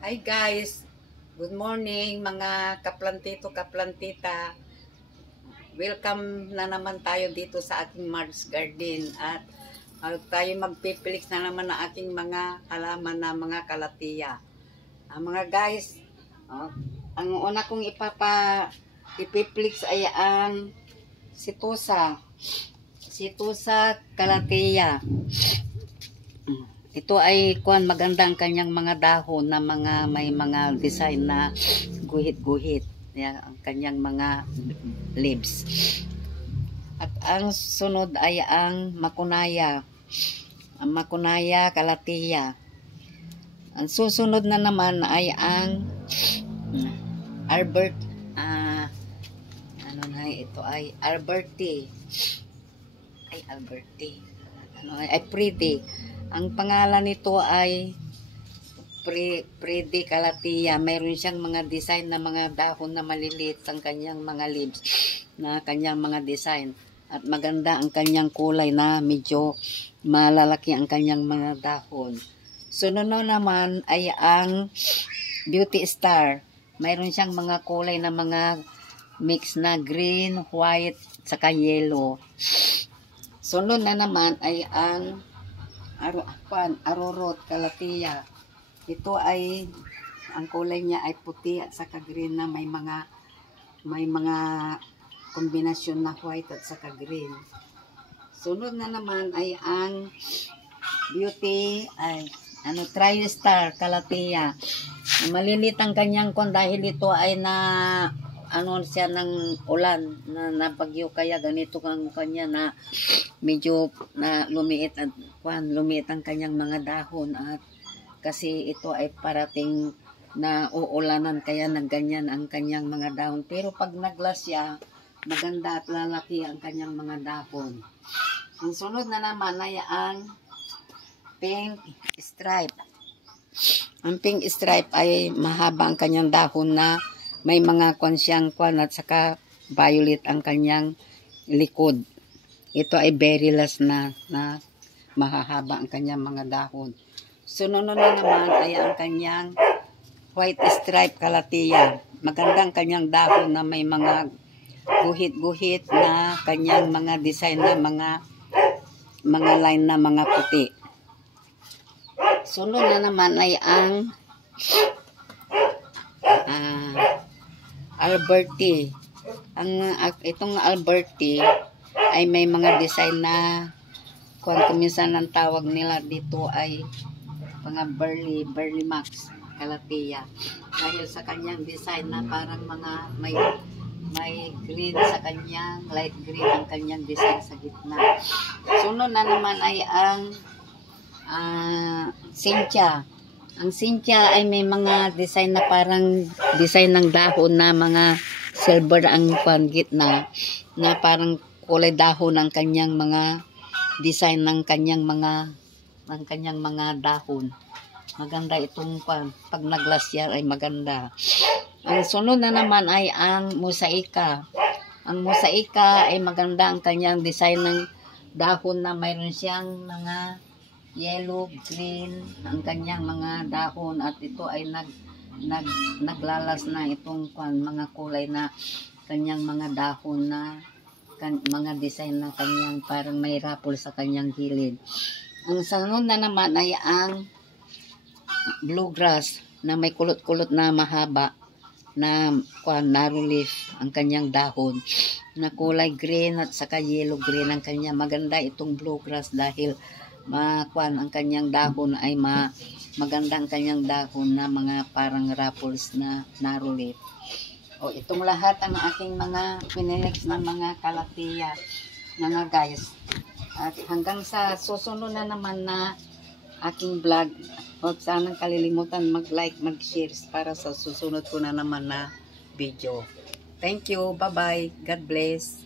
Hi guys, good morning mga kaplantito, kaplantita. Welcome na naman tayo dito sa aking Mars Garden at tayo magpipilix na naman ng aking mga halaman na mga kalatiya. Mga guys, ang una kong ipipilix ay ang Situsa kalatiya. Ito ay maganda ang kanyang mga dahon na may mga design na guhit-guhit. Yan, ang kanyang mga leaves. At ang sunod ay ang makunaya. Ang makunaya kalatiya. Ang susunod na naman ay ang Alberti. Pretty. Ang pangalan nito ay Pretty kalatiya. Mayroon siyang mga design na mga dahon na maliliit ang kanyang mga leaves na kanyang mga design. At maganda ang kanyang kulay na medyo malalaki ang kanyang mga dahon. Sunod naman ay ang Beauty Star. Mayroon siyang mga kulay na mga mix na green, white, saka yellow. Sunod na naman ay ang Arorot kalatiya. Ito ay ang kulay niya ay puti at saka green na may mga kombinasyon na white at saka green. Sunod na naman ay ang TriStar kalatiya. Malilit ang kanyang dahil ito ay siya ng ulan na nabagyo, kaya ganito ang kanya na medyo na lumiit ang kanyang mga dahon, at kasi ito ay parating na uulanan kaya nagganyan ang kanyang mga dahon. Pero pag naglasya, maganda at lalaki ang kanyang mga dahon. Ang sunod na naman ay ang Pink Stripe. Ang Pink Stripe ay mahaba ang kanyang dahon na may mga at saka violet ang kanyang likod. Ito ay berryless na mahahaba ang kanyang mga dahon. Sunod na naman ay ang kanyang White Stripe kalatiya. Maganda ang kanyang dahon na may mga guhit-guhit na kanyang mga design na mga line na mga puti. Sunod na naman ay ang Alberti. Itong Alberti ay may mga design na kuminsan ang tawag nila dito ay mga Burley Max kalatiya. Dahil sa kanyang design na parang mga may green sa kanyang, light green ang kanyang design sa gitna. Sunod na naman ay ang Cynthia. Ang Cynthia ay may mga design na parang design ng dahon na mga silver ang gitna, na parang kulay dahon ang kanyang mga design ng kanyang mga dahon. Maganda itong pag naglasya ay maganda. Ang sunod na naman ay ang Mosaika. Ang Mosaika ay maganda ang kanyang design ng dahon na mayroon siyang mga yellow, green ang kanyang mga dahon, at ito ay naglalas na itong mga kulay na kanyang mga dahon na mga design na kanyang parang may rapol sa kanyang gilid. Ang sunod na naman ay ang Bluegrass na may kulot-kulot na mahaba na narrow leaf ang kanyang dahon na kulay green at saka yellow green ang kanya. Maganda itong Bluegrass dahil ang kanyang dahon ay maganda ang kanyang dahon na mga parang raffles na narrow leaf. Itong lahat ang aking mga pinilix na mga kalatiya mga guys. At hanggang sa susunod na naman na aking vlog, huwag sanang kalilimutan mag-like, mag-share para sa susunod ko na naman na video. Thank you. Bye-bye. God bless.